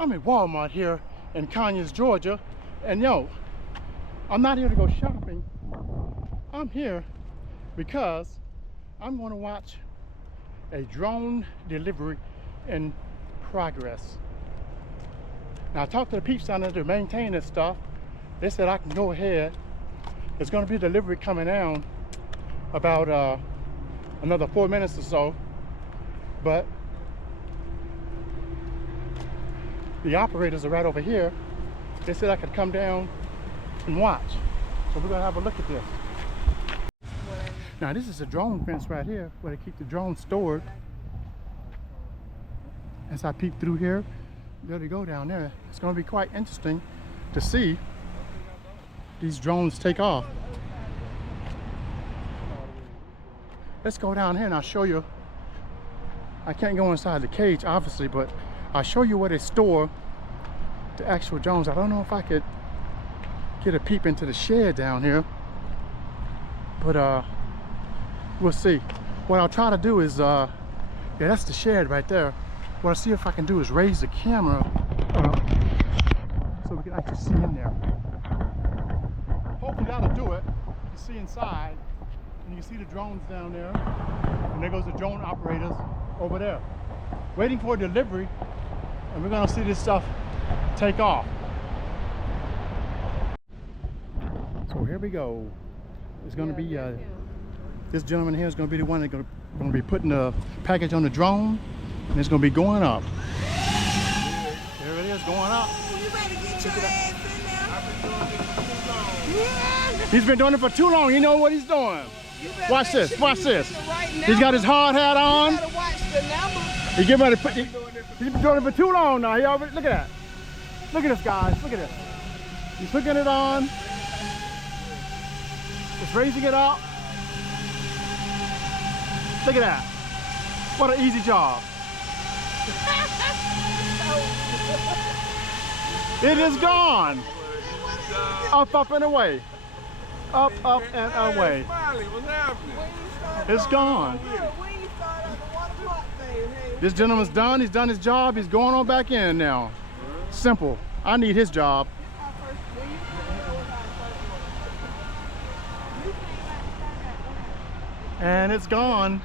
I'm at Walmart here in Conyers, Georgia, and yo, I'm not here to go shopping. I'm here because I'm going to watch a drone delivery in progress. Now I talked to the peeps down there to maintain this stuff. They said I can go ahead. There's going to be a delivery coming down about another 4 minutes or so, but the operators are right over here. They said I could come down and watch. So we're gonna have a look at this. Now this is a drone fence right here where they keep the drones stored. As I peep through here, there they go down there. It's gonna be quite interesting to see these drones take off. Let's go down here and I'll show you. I can't go inside the cage obviously, but I'll show you where they store the actual drones. I don't know if I could get a peep into the shed down here, but we'll see. What I'll try to do is, yeah, that's the shed right there. What I'll see if I can do is raise the camera so we can actually see in there. Hopefully that'll do it. You can see inside, and you can see the drones down there, and there goes the drone operators over there, waiting for a delivery. And we're gonna see this stuff take off. So here we go. It's gonna be this gentleman here is gonna be the one that's gonna be putting the package on the drone, and it's gonna be going up. There it is, going up. You better get your ass in there. I've been doing this for too long. He's been doing it for too long. You know what he's doing. Watch this. Watch this. He's got his hard hat on. You gotta watch the number. He getting ready to put. He's been doing it for too long now. He already, look at that. Look at this, guys. Look at this. He's hooking it on. Just raising it up. Look at that. What an easy job. It is gone. Up, up, and away. Up, up, and away. What's happening? It's gone. This gentleman's done. He's done his job. He's going on back in now. Simple. I need his job. And it's gone.